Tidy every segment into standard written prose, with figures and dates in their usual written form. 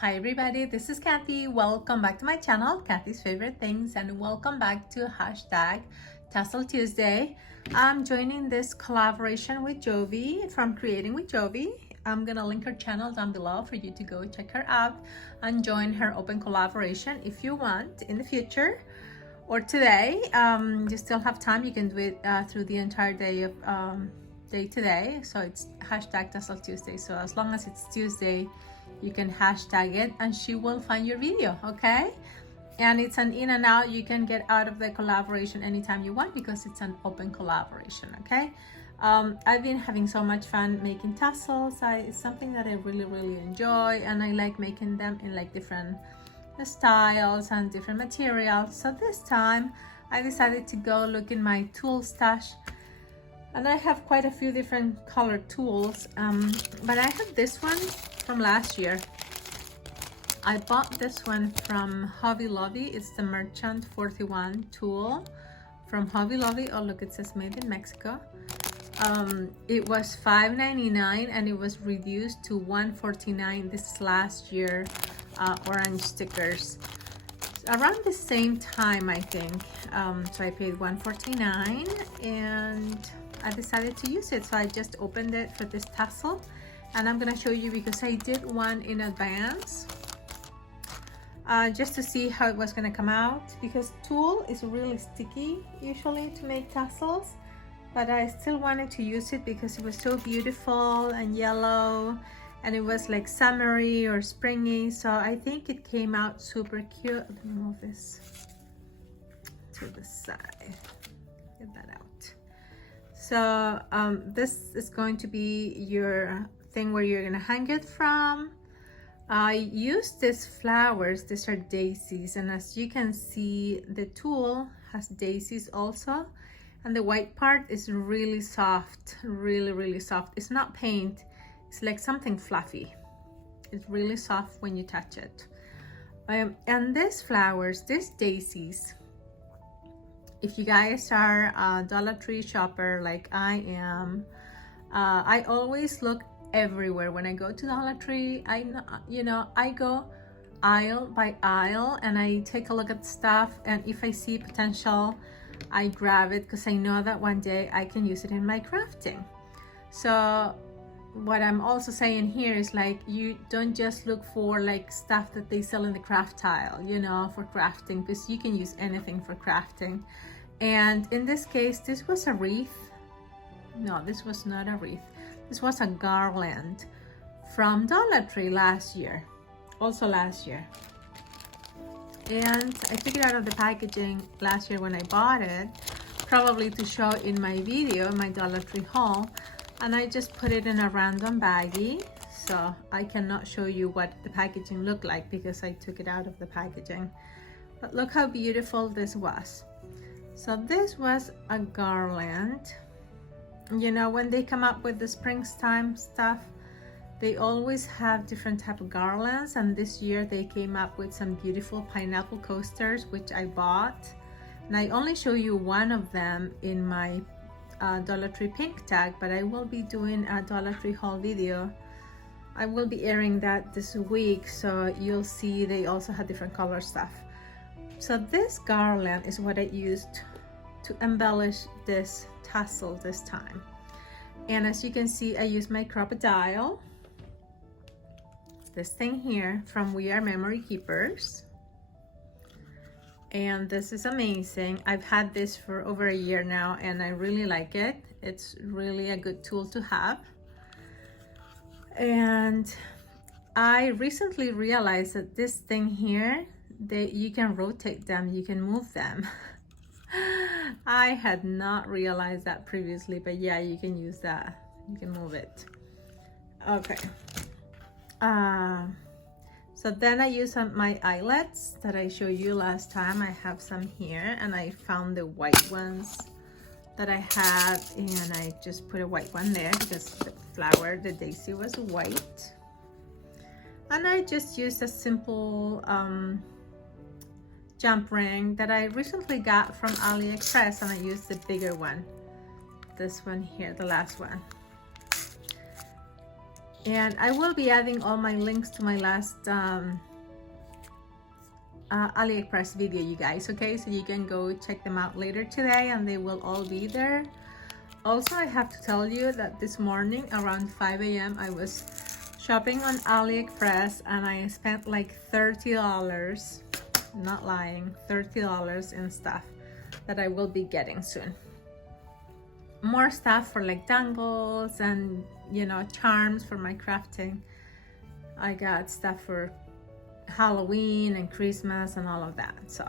Hi everybody, this is Kathy. Welcome back to my channel, Kathy's Favorite Things, and welcome back to hashtag Tassel Tuesday. I'm joining this collaboration with Jovi from Creating with Jovi. I'm gonna link her channel down below for you to go check her out and join her open collaboration if you want in the future or today. You still have time. You can do it through the entire day of day today. So it's hashtag Tassel Tuesday. So as long as it's Tuesday, you can hashtag it and she will find your video, okay? And it's an in and out. You can get out of the collaboration anytime you want because it's an open collaboration, okay? I've been having so much fun making tassels. It's something that I really enjoy, and I like making them in like different styles and different materials. So this time I decided to go look in my tool stash, and I have quite a few different colored tools, but I have this one from last year. I bought this one from Hobby Lobby. It's the Merchant 41 tool from Hobby Lobby. Oh look, it says made in Mexico. It was $5.99 and it was reduced to $1.49 this last year. Orange stickers around the same time, I think. So I paid $1.49 and I decided to use it. So I just opened it for this tassel, and I'm gonna show you because I did one in advance just to see how it was gonna come out, because tulle is really sticky usually to make tassels, but I still wanted to use it because it was so beautiful and yellow, and it was like summery or springy. So I think it came out super cute. Let me move this to the side, get that out. So this is going to be your thing where you're gonna hang it from. I used these flowers. These are daisies, and as you can see, the tool has daisies also, and the white part is really soft, really soft. It's not paint, it's like something fluffy. It's really soft when you touch it. And these flowers, these daisies, if you guys are a Dollar Tree shopper like I am, I always look everywhere when I go to Dollar Tree. I go aisle by aisle and I take a look at stuff, and if I see potential, I grab it because I know that one day I can use it in my crafting. So what I'm also saying here is, like, you don't just look for like stuff that they sell in the craft aisle, for crafting, because you can use anything for crafting. And in this case, this was a wreath. No, this was not a wreath. This was a garland from Dollar Tree last year, also last year. And I took it out of the packaging last year when I bought it, probably to show in my video, my Dollar Tree haul, and I just put it in a random baggie. So I cannot show you what the packaging looked like because I took it out of the packaging. But look how beautiful this was. So this was a garland. When they come up with the springtime stuff, they always have different type of garlands, and this year they came up with some beautiful pineapple coasters, which I bought, and I only show you one of them in my Dollar Tree pink tag, but I will be doing a Dollar Tree haul video. I will be airing that this week, so you'll see they also had different color stuff. So this garland is what I used to embellish this tassel this time. And as you can see, I used my crocodile, this thing here from We Are Memory Keepers. And this is amazing. I've had this for over a year now and I really like it. It's really a good tool to have. And I recently realized that this thing here, you can rotate them, you can move them. I had not realized that previously, but yeah, you can use that. You can move it. Okay. So then I use my eyelets that I showed you last time. I have some here, and I found the white ones that I had, and I just put a white one there because the flower, the daisy, was white. And I just used a simple jump ring that I recently got from AliExpress, and I used the bigger one, this one here, the last one. And I will be adding all my links to my last AliExpress video, you guys, okay? So you can go check them out later today and they will all be there. Also, I have to tell you that this morning around 5 a.m. I was shopping on AliExpress and I spent like $30, not lying, $30 in stuff that I will be getting soon. More stuff for like dangles and, you know, charms for my crafting. I got stuff for Halloween and Christmas and all of that. So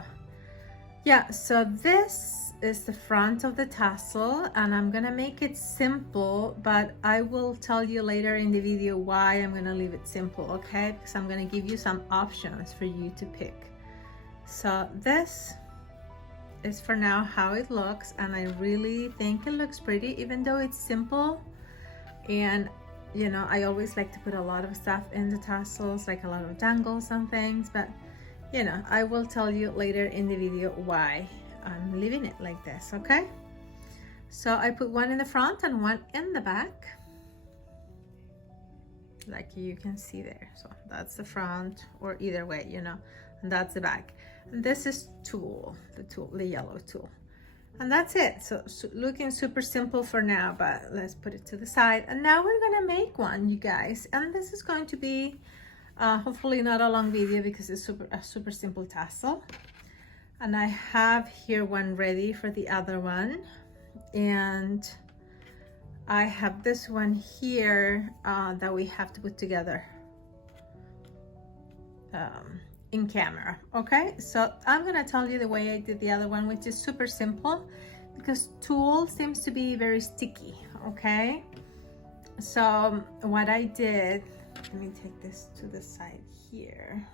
yeah, so this is the front of the tassel and I'm gonna make it simple, but I will tell you later in the video why I'm gonna leave it simple, okay? Because I'm gonna give you some options for you to pick. So this is for now how it looks, and I really think it looks pretty even though it's simple. And you know, I always like to put a lot of stuff in the tassels, like a lot of dangles and things, but you know, I will tell you later in the video why I'm leaving it like this, okay? So I put one in the front and one in the back, like you can see there. So that's the front, or either way, you know, and that's the back. And this is Tulle, the yellow Tulle. And that's it. So looking super simple for now, but let's put it to the side. And now we're gonna make one, you guys. And this is going to be hopefully not a long video because it's a super simple tassel. And I have here one ready for the other one. And I have this one here that we have to put together in camera. Okay, so I'm gonna tell you the way I did the other one, which is super simple because tulle seems to be very sticky. Okay, so what I did, let me take this to the side here.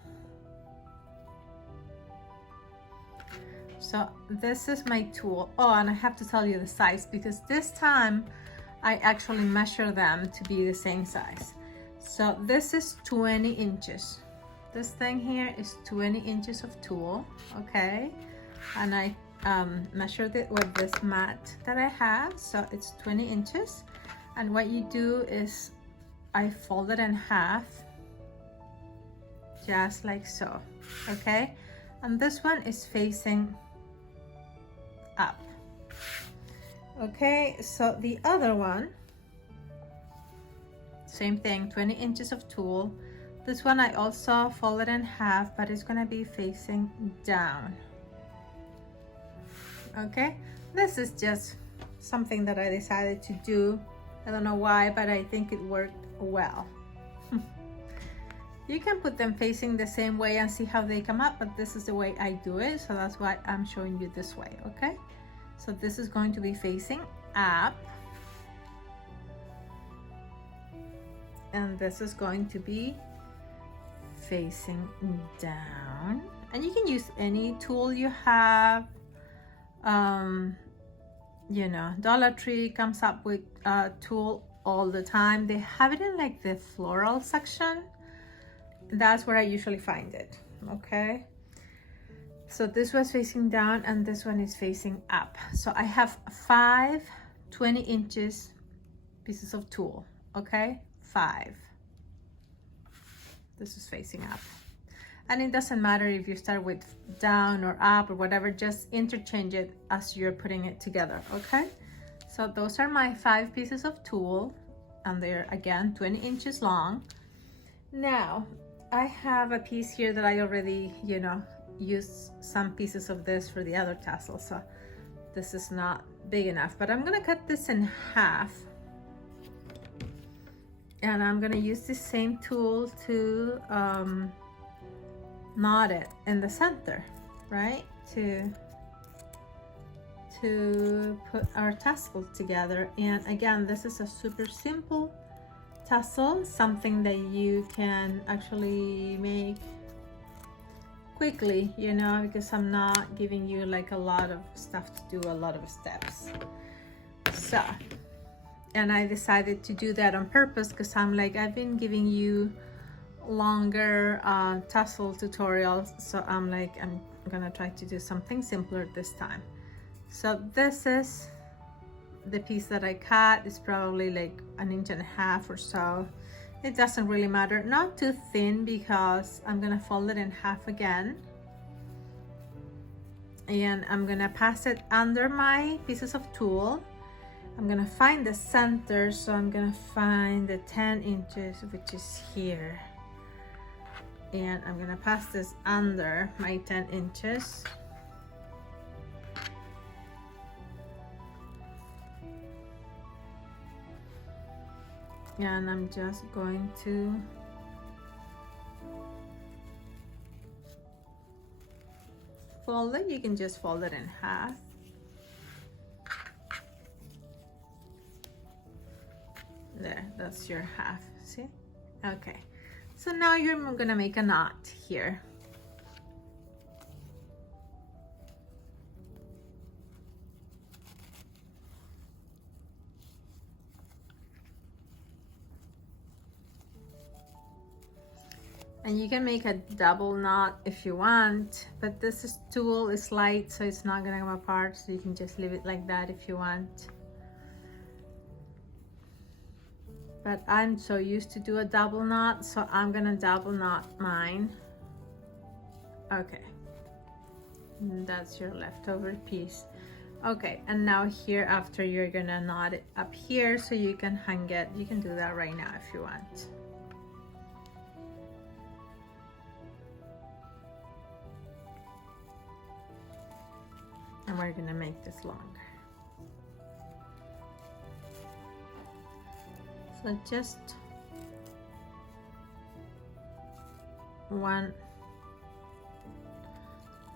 So this is my Tulle. Oh, and I have to tell you the size because this time I actually measure them to be the same size. So this is 20 inches. This thing here is 20 inches of Tulle, okay? And I measured it with this mat that I have, so it's 20 inches. And what you do is I fold it in half, just like so, okay? And this one is facing up. Okay, so the other one, same thing, 20 inches of Tulle. This one I also folded in half, but it's gonna be facing down. Okay, this is just something that I decided to do. I don't know why, but I think it worked well. You can put them facing the same way and see how they come up, but this is the way I do it, so that's why I'm showing you this way, okay? So this is going to be facing up, and this is going to be facing down. And you can use any Tulle you have. You know, Dollar Tree comes up with Tulle all the time. They have it in like the floral section. That's where I usually find it, okay? So this was facing down and this one is facing up. So I have 5 20 inches pieces of Tulle, okay? 5. This is facing up. And it doesn't matter if you start with down or up or whatever, just interchange it as you're putting it together, okay? So those are my 5 pieces of Tulle, and they're again 20 inches long. Now, I have a piece here that I already, you know, used some pieces of this for the other tassel, so this is not big enough, but I'm gonna cut this in half. And I'm gonna use the same tool to knot it in the center, right? To put our tassel together. And again, this is a super simple tassel, something that you can actually make quickly, you know, because I'm not giving you like a lot of stuff to do, a lot of steps. So, and I decided to do that on purpose because I'm like, I've been giving you longer tassel tutorials, so I'm like, I'm gonna try to do something simpler this time. So this is the piece that I cut. It's probably like 1.5 inches or so. It doesn't really matter, not too thin, because I'm gonna fold it in half again, and I'm gonna pass it under my pieces of tulle. I'm gonna find the center, so I'm gonna find the 10 inches, which is here, and I'm gonna pass this under my 10 inches. And I'm just going to fold it. You can just fold it in half. There, that's your half, see? Okay, so now you're gonna make a knot here. And you can make a double knot if you want, but this tulle is light, so it's not gonna come apart, so you can just leave it like that if you want. But I'm so used to do a double knot, so I'm gonna double knot mine. Okay, and that's your leftover piece. Okay, and now here, after, you're gonna knot it up here so you can hang it. You can do that right now if you want. And we're gonna make this longer. So just one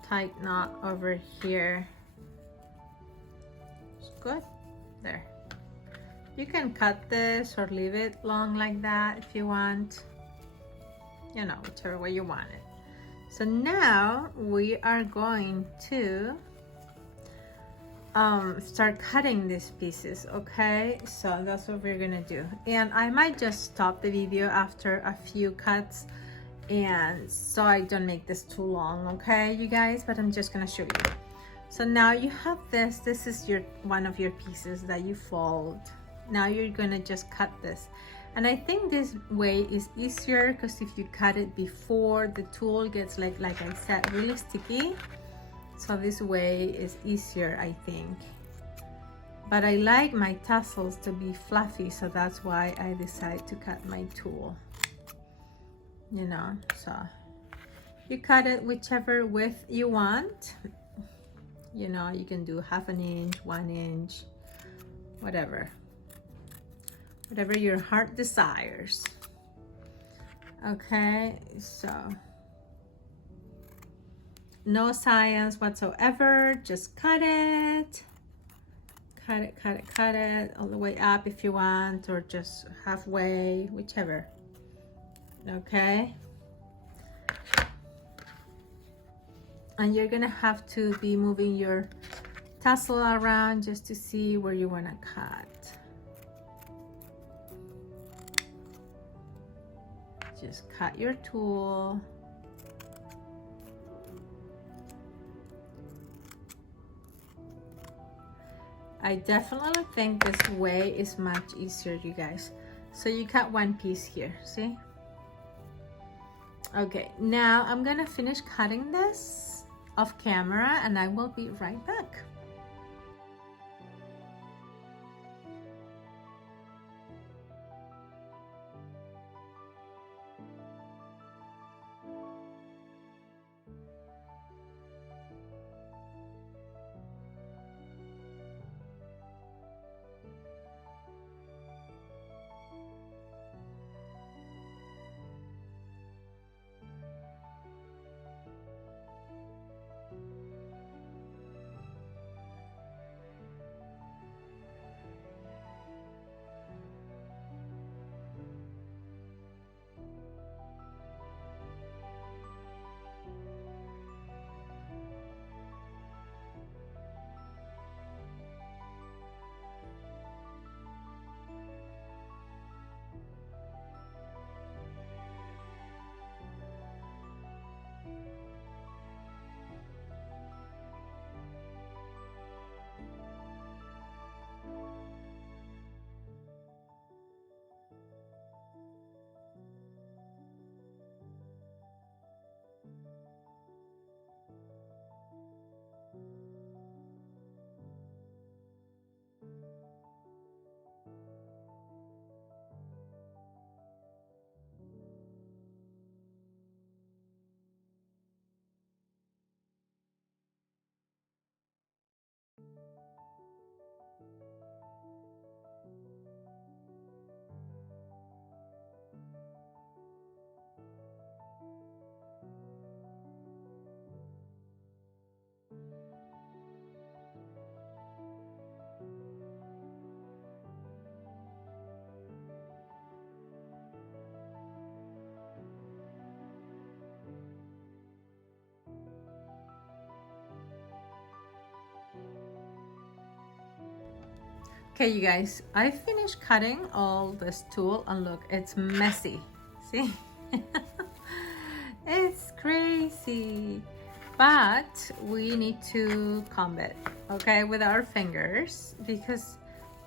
tight knot over here. It's good. There. You can cut this or leave it long like that if you want. You know, whichever way you want it. So now we are going to start cutting these pieces. Okay, so that's what we're gonna do, and I might just stop the video after a few cuts, and so I don't make this too long, okay you guys, but I'm just gonna show you. So now you have this is your one of your pieces that you fold. Now you're gonna just cut this, and I think this way is easier, because if you cut it before, the tulle gets like I said, really sticky. So this way is easier, I think. But I like my tassels to be fluffy, so that's why I decide to cut my tulle. You know, so you cut it whichever width you want. You know, you can do 1/2 inch, 1 inch, whatever. Whatever your heart desires. Okay, so no science whatsoever, just cut it. Cut it, cut it, cut it all the way up if you want, or just halfway, whichever. Okay. And you're gonna have to be moving your tassel around just to see where you wanna cut. Just cut your tulle. I definitely think this way is much easier, you guys. So you cut one piece here, see? Okay, now I'm gonna finish cutting this off camera, and I will be right back. Okay, you guys, I finished cutting all this tulle and look, it's messy. See? It's crazy. But we need to comb it, okay, with our fingers, because,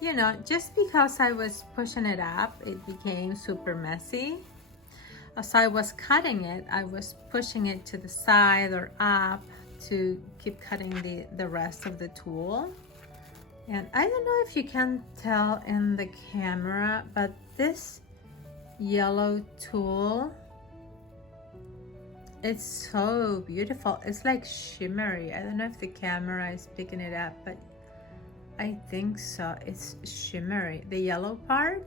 you know, just because I was pushing it up, it became super messy. As I was cutting it, I was pushing it to the side or up to keep cutting the rest of the tulle. And I don't know if you can tell in the camera, but this yellow tulle, it's so beautiful. It's like shimmery. I don't know if the camera is picking it up, but I think so. It's shimmery. The yellow part,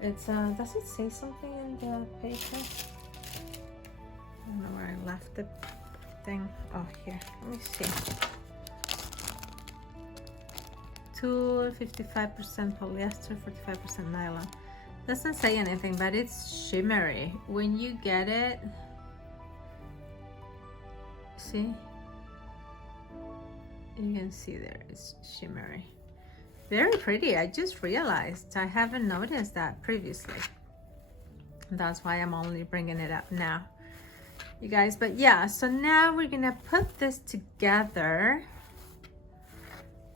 it's does it say something in the paper? I don't know where I left the thing. Oh, here, let me see. Tulle, 55% polyester, 45% nylon. Doesn't say anything, but it's shimmery. When you get it, see? You can see there, it's shimmery. Very pretty. I just realized I haven't noticed that previously. That's why I'm only bringing it up now, you guys. But yeah, so now we're gonna put this together.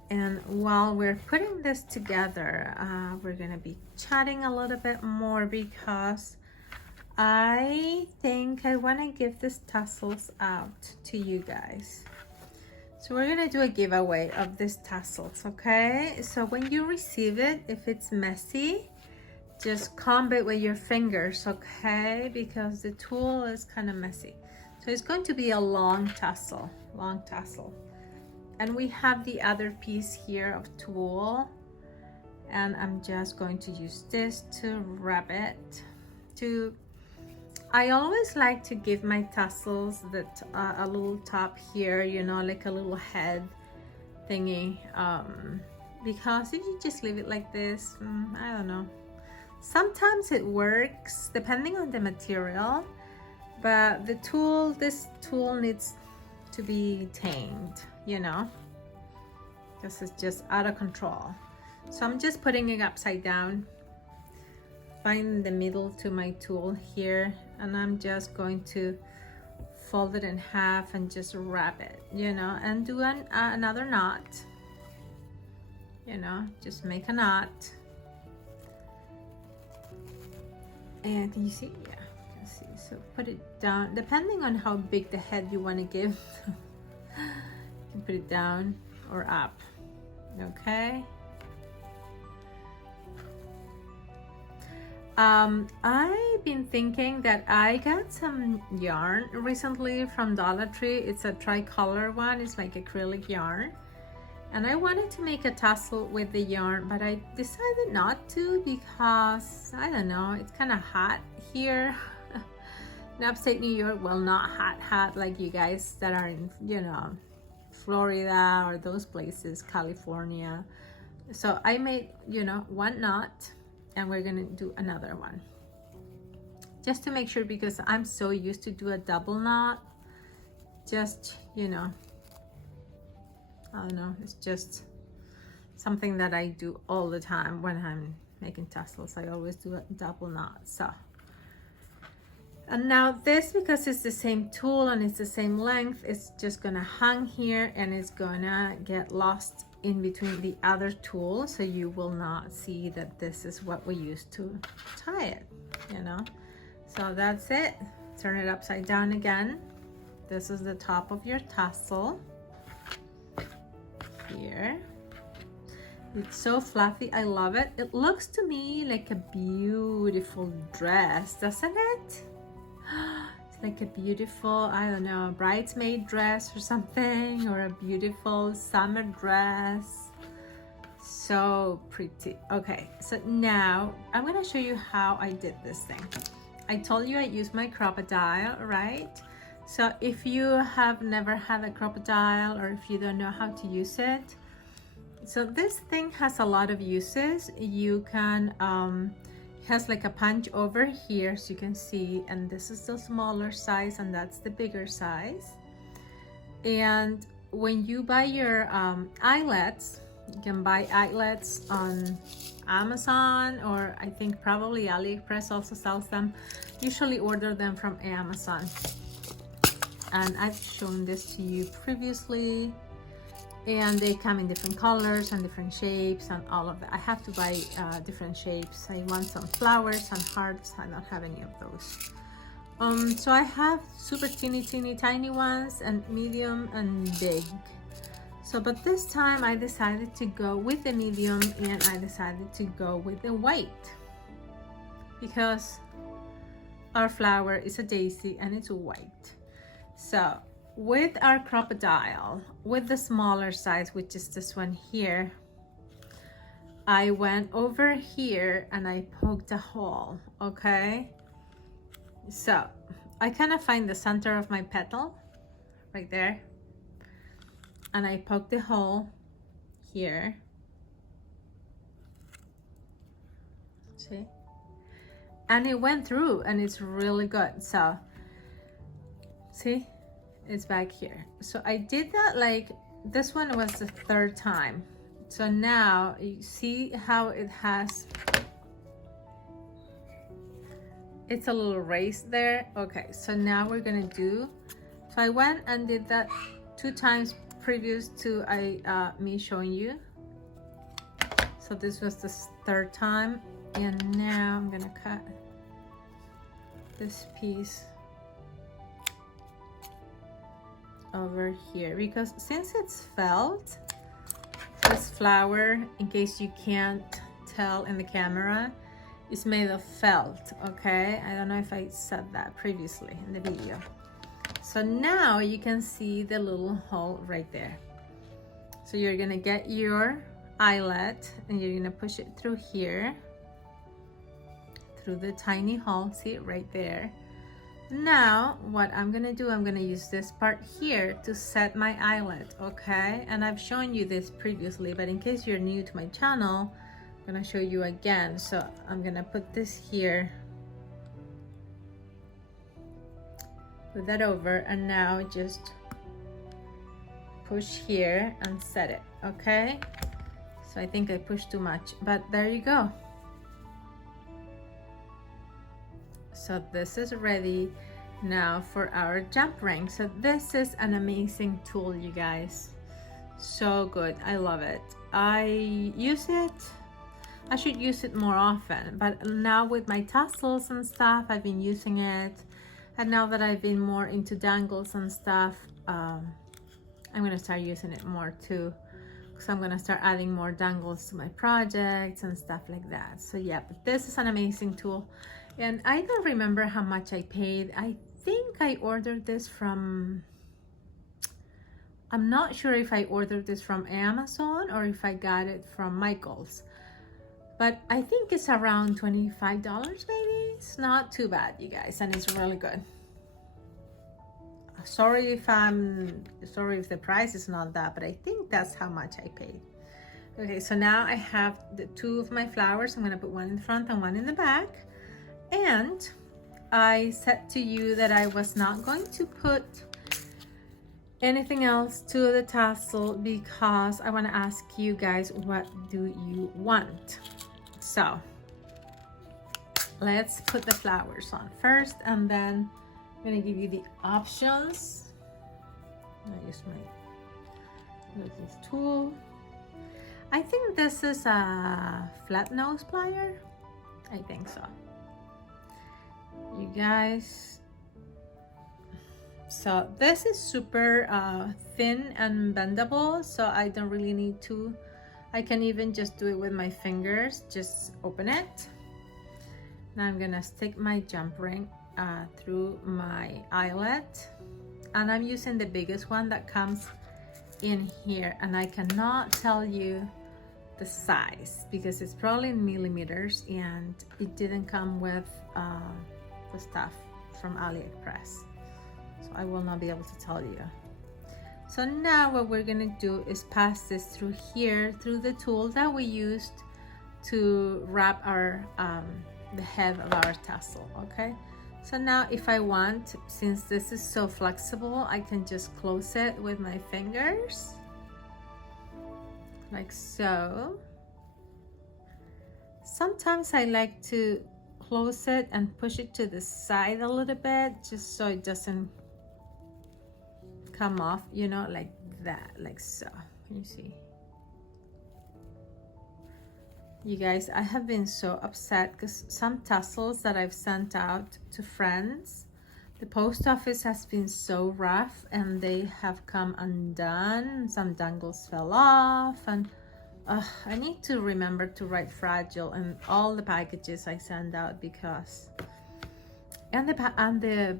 And while we're putting this together, we're gonna be chatting a little bit more because I think I wanna give these tassels out to you guys. So we're gonna do a giveaway of these tassels, okay? So when you receive it, if it's messy, just comb it with your fingers, okay? Because the tulle is kind of messy. So it's going to be a long tassel. And we have the other piece here of tulle, and I'm just going to use this to wrap it. I always like to give my tassels that a little top here, you know, like a little head thingy, because if you just leave it like this, I don't know. Sometimes it works depending on the material, but this tulle needs to be tamed, you know, because it's just out of control. So I'm just putting it upside down, find the middle to my tulle here, and I'm just going to fold it in half and just wrap it, you know, and do another knot, you know, just make a knot. And can you see? Yeah, you can see. So put it down, depending on how big the head you want to give. You can put it down or up, okay? I've been thinking that I got some yarn recently from Dollar Tree. It's a tricolor one. It's like acrylic yarn. And I wanted to make a tassel with the yarn, but I decided not to because, I don't know, it's kind of hot here in upstate New York. Well, not hot like you guys that are in, you know, Florida or those places, California. So I made, you know, one knot, and we're gonna do another one just to make sure, because I'm so used to do a double knot. Just, you know, I don't know, it's just something that I do all the time when I'm making tassels. I always do a double knot. So, and now this, because it's the same tulle and it's the same length, it's just gonna hang here and it's gonna get lost in between the other tulle, so you will not see that this is what we used to tie it, you know. So that's it. Turn it upside down again. This is the top of your tassel here. It's so fluffy. I love it. It looks to me like a beautiful dress, doesn't it? It's like a beautiful, I don't know, bridesmaid dress or something, or a beautiful summer dress. So pretty. Okay, so now I'm gonna show you how I did this thing. I told you I used my crocodile, right? So if you have never had a crocodile, or if you don't know how to use it, so this thing has a lot of uses. You can has like a punch over here, so you can see, and this is the smaller size and that's the bigger size. And when you buy your eyelets, You can buy eyelets on Amazon, or I think probably AliExpress also sells them. Usually order them from Amazon. And I've shown this to you previously. And they come in different colors and different shapes and all of that. I have to buy different shapes. I want some flowers and hearts. I don't have any of those. So I have super teeny tiny ones and medium and big. So, but this time I decided to go with the medium, and I decided to go with the white because our flower is a daisy and it's white. So with our crocodile, with the smaller size, which is this one here, I went over here and I poked a hole, okay? So I kind of find the center of my petal right there, and I poked the hole here. See? And it went through, and it's really good. So see? It's back here. So I did that, like, this one was the third time. So now you see how it has, it's a little raised there. Okay, so now we're gonna do, so I went and did that 2 times previous to me showing you. So this was the third time, and now I'm gonna cut this piece over here, because since it's felt, this flower, in case you can't tell in the camera, is made of felt, okay? I don't know if I said that previously in the video. So now you can see the little hole right there. So you're gonna get your eyelet and you're gonna push it through here, through the tiny hole, see it right there. Now what I'm gonna do, I'm gonna use this part here to set my eyelet, okay? And I've shown you this previously, but in case you're new to my channel, I'm gonna show you again. So I'm gonna put this here, put that over, and now just push here and set it, okay? So I think I pushed too much, but there you go. So this is ready now for our jump ring. So this is an amazing tool, you guys. So good, I love it. I use it, I should use it more often, but now with my tassels and stuff, I've been using it. And now that I've been more into dangles and stuff, I'm gonna start using it more too, because I'm gonna start adding more dangles to my projects and stuff like that. So yeah, but this is an amazing tool. And I don't remember how much I paid. I think I ordered this from, I'm not sure if I ordered this from Amazon or if I got it from Michael's, but I think it's around $25 maybe. It's not too bad, you guys, and it's really good. Sorry if the price is not that, but I think that's how much I paid. Okay, so now I have the 2 of my flowers. I'm gonna put one in front and one in the back. And I said to you that I was not going to put anything else to the tassel because I want to ask you guys, what do you want? So let's put the flowers on first, and then I'm going to give you the options. I use this tool. I think this is a flat nose plier. I think so. You guys, so this is super thin and bendable, so I don't really need to, I can even just do it with my fingers, just open it. Now I'm gonna stick my jump ring through my eyelet, and I'm using the biggest one that comes in here, and I cannot tell you the size because it's probably in millimeters, and it didn't come with the stuff from AliExpress, so I will not be able to tell you. So now what we're gonna do is pass this through here, through the tool that we used to wrap our the head of our tassel. Okay, so now if I want, since this is so flexible, I can just close it with my fingers like so. Sometimes I like to close it and push it to the side a little bit, just so it doesn't come off, you know, like that, like so. Can you see? You guys, I have been so upset because some tassels that I've sent out to friends, the post office has been so rough and they have come undone. Some dangles fell off, and I need to remember to write fragile in all the packages I send out, because and the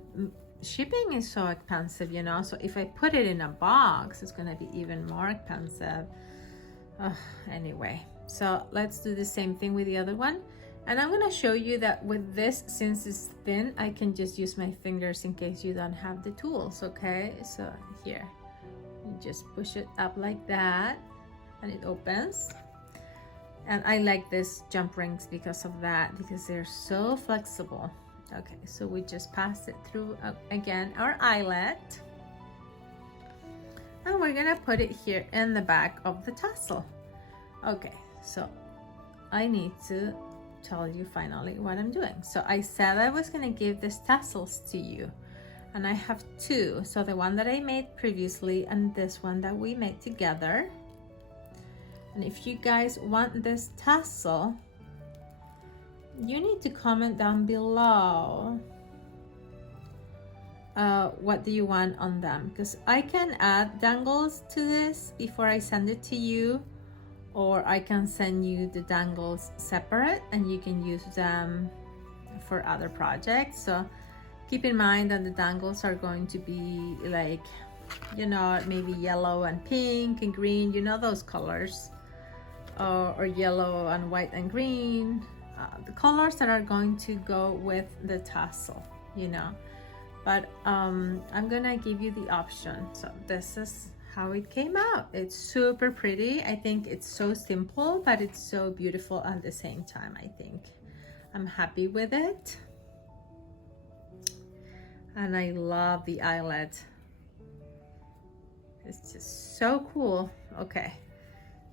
shipping is so expensive, you know. So if I put it in a box, it's gonna be even more expensive. Anyway, so let's do the same thing with the other one, and I'm gonna show you that with this, since it's thin, I can just use my fingers in case you don't have the tools. Okay, so here you just push it up like that and it opens. And I like this jump rings because of that, because they're so flexible. Okay, so we just pass it through again our eyelet, and we're gonna put it here in the back of the tassel. Okay, so I need to tell you finally what I'm doing. So I said I was gonna give these tassels to you, and I have two. So the one that I made previously and this one that we made together. And if you guys want this tassel, you need to comment down below what do you want on them, because I can add dangles to this before I send it to you, or I can send you the dangles separate and you can use them for other projects. So keep in mind that the dangles are going to be like, you know, maybe yellow and pink and green, you know, those colors, or yellow and white and green, the colors that are going to go with the tassel, you know. But I'm gonna give you the option. So this is how it came out. It's super pretty. I think it's so simple, but it's so beautiful at the same time. I think I'm happy with it, and I love the eyelet. It's just so cool. Okay,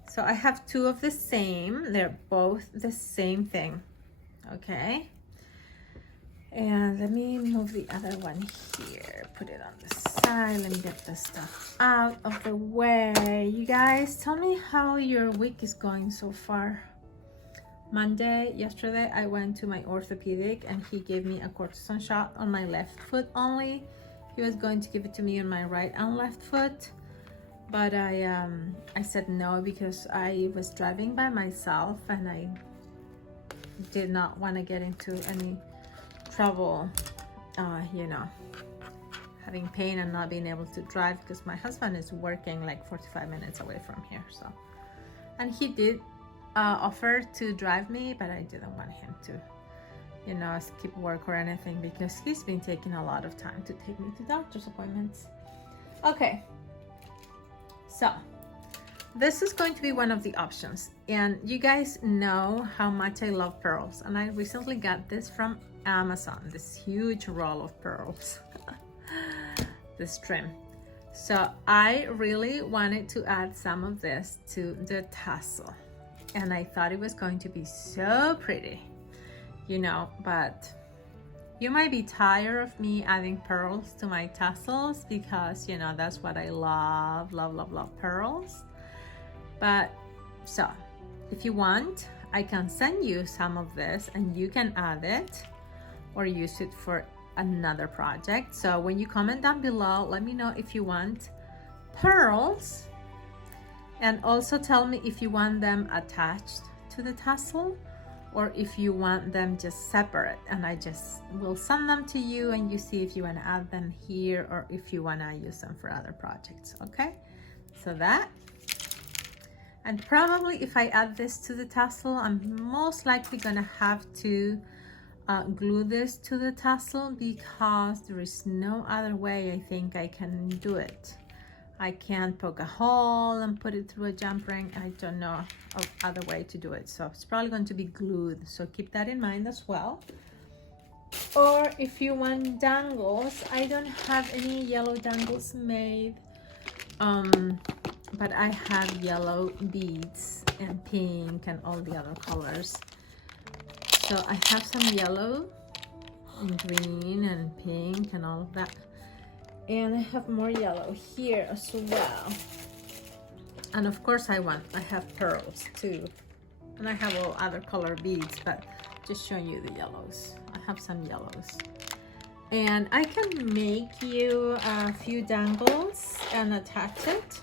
so I have two of the same. They're both the same thing. Okay, and let me move the other one here, put it on the side. Let me get this stuff out of the way. You guys, tell me how your week is going so far. Yesterday I went to my orthopedic and he gave me a cortisone shot on my left foot only. He was going to give it to me on my right and left foot, but I said no because I was driving by myself and I did not want to get into any trouble, you know, having pain and not being able to drive, because my husband is working like 45 minutes away from here. So, and he did offer to drive me, but I didn't want him to, you know, skip work or anything, because he's been taking a lot of time to take me to doctor's appointments. Okay, so this is going to be one of the options, and you guys know how much I love pearls, and I recently got this from Amazon, this huge roll of pearls, this trim. So I really wanted to add some of this to the tassel, and I thought it was going to be so pretty, you know. But you might be tired of me adding pearls to my tassels, because, you know, that's what I love, love, love, love, pearls. But so if you want, I can send you some of this and you can add it or use it for another project. So when you comment down below, let me know if you want pearls, and also tell me if you want them attached to the tassel or if you want them just separate, and I just will send them to you and you see if you want to add them here or if you want to use them for other projects. Okay, so that, and probably if I add this to the tassel, I'm most likely gonna have to glue this to the tassel, because there is no other way I think I can do it. I can't poke a hole and put it through a jump ring. I don't know of other way to do it, so it's probably going to be glued, so keep that in mind as well. Or if you want dangles, I don't have any yellow dangles made. but I have yellow beads and pink and all the other colors. So I have some yellow and green and pink and all of that. And I have more yellow here as well. And of course I have pearls too. And I have all other color beads, but just showing you the yellows. I have some yellows. And I can make you a few dangles and attach it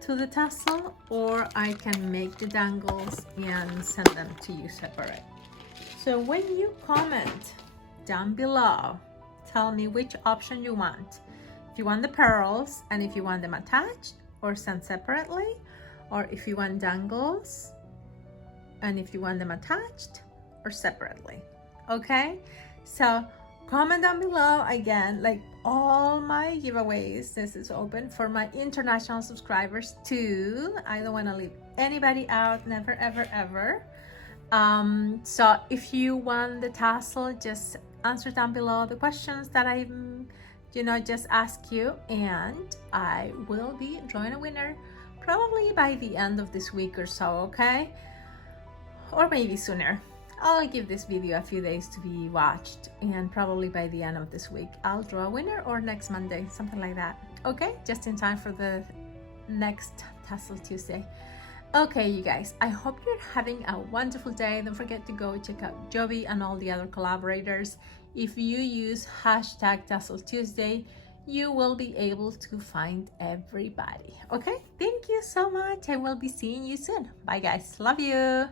to the tassel, or I can make the dangles and send them to you separate. So when you comment down below, tell me which option you want. If you want the pearls and if you want them attached or sent separately, or if you want dangles and if you want them attached or separately. Okay, so comment down below. Again, like all my giveaways, this is open for my international subscribers too. I don't want to leave anybody out, never ever ever. So if you want the tassel, just answer down below the questions that I just ask you, and I will be drawing a winner probably by the end of this week or so, okay? Or maybe sooner. I'll give this video a few days to be watched, and probably by the end of this week I'll draw a winner, or next Monday, something like that. Okay, just in time for the next Tassel Tuesday. Okay, you guys, I hope you're having a wonderful day. Don't forget to go check out Jovi and all the other collaborators. If you use hashtag Tassel Tuesday, you will be able to find everybody. Okay, thank you so much. I will be seeing you soon. Bye guys, love you.